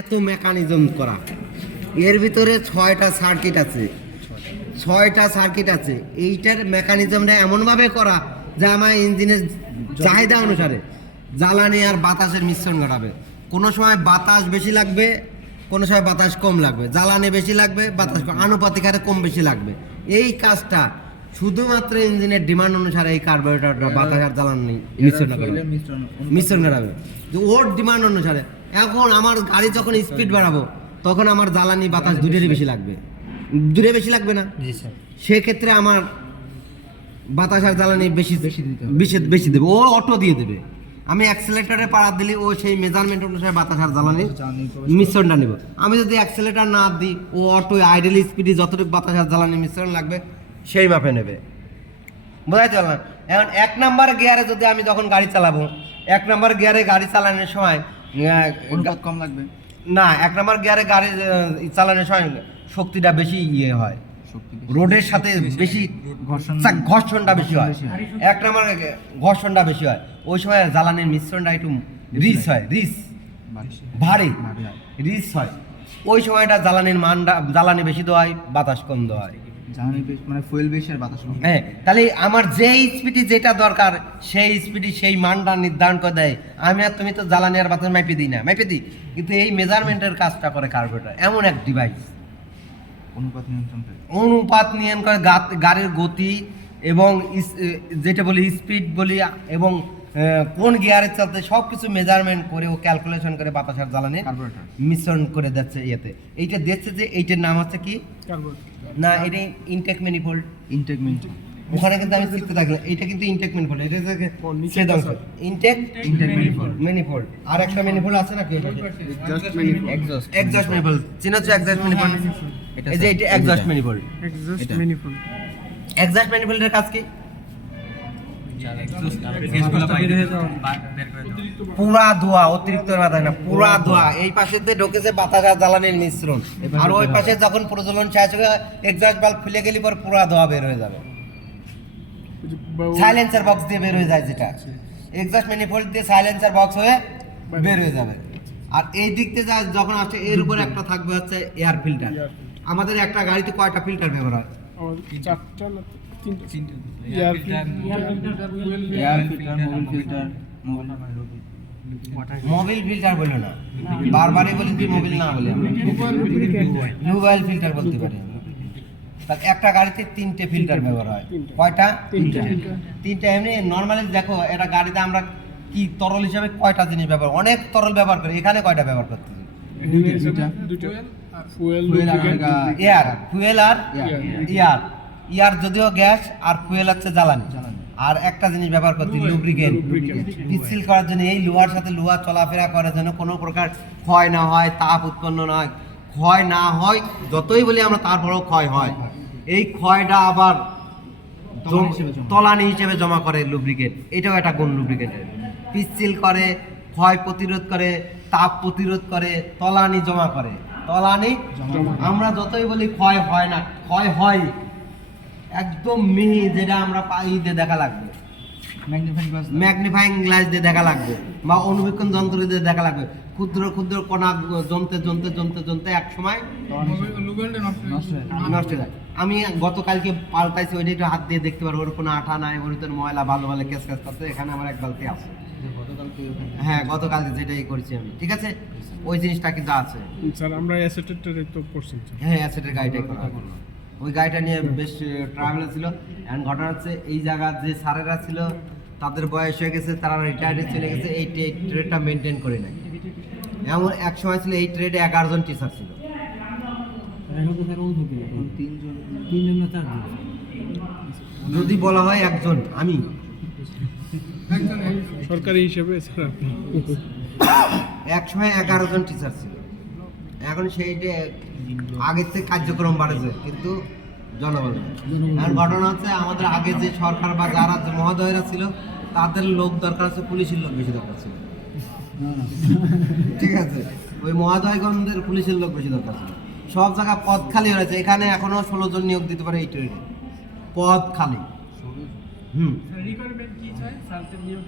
এত মেকানিজম করা, এর ভিতরে ছয়টা সার্কিট আছে। এইটার মেকানিজমটা এমনভাবে করা যে আমার ইঞ্জিনের চাহিদা অনুসারে জ্বালানি আর বাতাসের মিশ্রণ ঘটাবে। কোনো সময় বাতাস বেশি লাগবে, কোনো সময় বাতাস কম লাগবে, জ্বালানি বেশি লাগবে, বাতাস আনুপাতিক হারে কম বেশি লাগবে। এই কাজটা শুধুমাত্র ইঞ্জিনের ডিমান্ড অনুসারে এই কার্বোরেটরটা বাতাস আর জ্বালানি মিশ্রণ ঘটাবে, যে ওর ডিমান্ড অনুসারে। এখন আমার গাড়ি যখন স্পিড বাড়াবো তখন আমার জ্বালানি বাতাস দুটোরই বেশি লাগবে না? সেক্ষেত্রে আমার বাতাস আর জ্বালানি বেশি দেবে, ও অটো দিয়ে দেবে। আমি অ্যাক্সেলেটারে পাড়া দিলে ও সেই মেজারমেন্ট অনুসারে বাতাস আর জ্বালানি মিশ্রণটা নেব। আমি যদি অ্যাক্সেলেটার না দিই, ও অটো আইডেল স্পিডে যতটুকু বাতাস আর জ্বালানি মিশ্রণ লাগবে সেই মাপে নেবে। বোঝাইতে পারলাম? এখন 1 নাম্বার গিয়ারে যদি আমি যখন গাড়ি চালাবো, 1 নাম্বার গিয়ারে গাড়ি চালানোর সময় কম লাগবে না, 1 নাম্বার গিয়ারে গাড়ি চালানোর সময় শক্তিটা বেশি হয়, রোডের সাথে বেশি ঘর্ষণটা বেশি হয়। 1 নাম্বার ঘর্ষণটা বেশি হয়, ওই সময় জ্বালানির মিশ্রণটা একটু ভারী হয়। ওই সময়টা জ্বালানি বেশি দেওয়া হয়, বাতাস কম দেওয়া হয়, মানে ফুয়েল বেশি আর বাতাস কম। হ্যাঁ, তাহলে আমার যেই স্পিডে যেটা দরকার সেই স্পিডে সেই মানটা নির্ধারণ করে দেয়। আমি আর তুমি তো জ্বালানি আর বাতাস মাইপে দিই, কিন্তু এই মেজারমেন্টের কাজটা করে কার্বোরেটর। এমন এক ডিভাইস অনুপাত নিয়ন্ত্রণ করে গাড়ির গতি এবং যেটা বলি স্পিড বলি এবং কোন গিয়ারে চলতে সব কিছু মেজারমেন্ট করে ও ক্যালকুলেশন করে বাতাস আর জ্বালানি মিশ্রণ করে দিচ্ছে। এইটা দেখছে যে এইটার নাম হচ্ছে কি না, এটা ইনটেক ম্যানিফোল্ড। ওখানে কিন্তু আমি শিখতে থাকলাম, এটা কিন্তু ইনটেক ম্যানিফোল্ড, এটা থেকে ইনটেক ম্যানিফোল্ড। আর একটা ম্যানিফোল্ড আছে নাকি? Exhaust manifold. চিনো তো এক্সজস্ট ম্যানিফোল্ড? এই যে এটা এক্সজস্ট ম্যানিফোল্ড। এক্সজস্ট ম্যানিফোল্ডের কাজ কি? পুরা ধোয়া, অতিরিক্ত বাতাস না, পুরা ধোয়া এই পাশে দিয়ে ঢোকেছে বাতাস আর জ্বালানির মিশ্রণ, আর ওই পাশে যখন প্রজ্বলন শেষ হয়ে এক্সজস্ট বাল্ব খুলে গেলে পর পুরা ধোয়া বের হয়ে যাবে, সাইলেন্সার বক্স দিয়ে বের হয়ে যায়, যেটা এক্সজস্ট ম্যানিফোল্ড দিয়ে সাইলেন্সার বক্স হয়ে বের হয়ে যাবে। আর এই দিক থেকে যখন আসছে এর উপরে একটা থাকবে হচ্ছে এয়ার ফিল্টার। আমাদের একটা গাড়িতে কয়টা ফিল্টার ব্যবহার হয়? মোবাইল ফিল্টার বলো না, বারবারই বলি তুই মোবাইল না বলে মোবাইল ফিল্টার বলতে পারি। একটা গাড়িতে 3টে ফিল্টার ব্যবহার হয়। কয়টা? 3টে। এমনি নর্মালি দেখো, এটা গাড়িতে আমরা কি তরল হিসাবে কয়টা জিনিস ব্যবহার, অনেক তরল ব্যবহার করি। এখানে কয়টা ব্যবহার করতেছি? ফুয়েল আর এয়ার, যদিও গ্যাস আর ফুয়েল হচ্ছে জ্বালানি। আর একটা জিনিস ব্যবহার করতে, লুব্রিকেন্ট, পিচ্ছিল করার জন্য। এই লোহার সাথে লোহা চলাফেরা করার জন্য কোনো প্রকার ক্ষয় না হয়, তাপ উৎপন্ন না হয়, ক্ষয় না হয়। যতই বলি আমরা তারপরেও ক্ষয় হয়। এই ক্ষয়টা আবার তলানি হিসেবে জমা করে লুব্রিকেন্ট। এটাও একটা গুণ লুব্রিকেন্টের। পিচ্ছিল করে, ক্ষয় প্রতিরোধ করে, তাপ প্রতিরোধ করে, তলানি জমা করে। তলানি আমরা যতই বলি ক্ষয় হয় না, ক্ষয় হয় একদম মিহি, যেটা আমরা পাইতে দেখা লাগবে, ম্যাগনিফাইং গ্লাস দিয়ে দেখা লাগবে বা অনুবীক্ষণ যন্ত্র দিয়ে দেখা লাগবে। ক্ষুদ্র ক্ষুদ্র কণা জমতে এক সময় নষ্ট হয়ে যায়। আমি গতকালকে পাল্টাইছি, ওইটা একটু হাত দিয়ে দেখতে পারবো, ওর কোনো আঠা নাই, ওর ভিতরে ময়লা ভালো কেস করতে। এখানে আমার এক বালতি আছে। হ্যাঁ, গতকালকে যেটাই করেছি আমি, ঠিক আছে, ওই জিনিসটা কিন্তু আছে। আমরা অ্যাসেটের তো করছি। হ্যাঁ, অ্যাসেটের গাড়িটাই করা। ওই গাড়িটা নিয়ে বেশ ট্রাভেল ছিল। এখন ঘটনা হচ্ছে, এই জায়গার যে স্যারেরা ছিল তাদের বয়স হয়ে গেছে, তারা রিটায়ার্ডে চলে গেছে, এই ট্রেডটা মেনটেন করে নেয়। এমন এক সময় ছিল এই ট্রেডে 11 জন টিচার ছিল। যদি বলা হয় একজন, আমি সরকারি হিসেবে এক সময় 11 জন টিচার ছিল। এখন সেইটা আগের থেকে কার্যক্রম বাড়েছে, কিন্তু জনবল। এখন ঘটনা হচ্ছে, আমাদের আগে যে সরকার বা যারা মহোদয়রা ছিল তাদের লোক দরকার আছে, পুলিশের লোক বেশি দরকার ছিল, ঠিক আছে। ওই মহোদয়গণদের পুলিশের লোক বেশি দরকার ছিল। সব জায়গায় পদ খালি হয়েছে। এখানে এখনো 16 জন নিয়োগ দিতে পারে এই ট্রেনে, পদ খালি।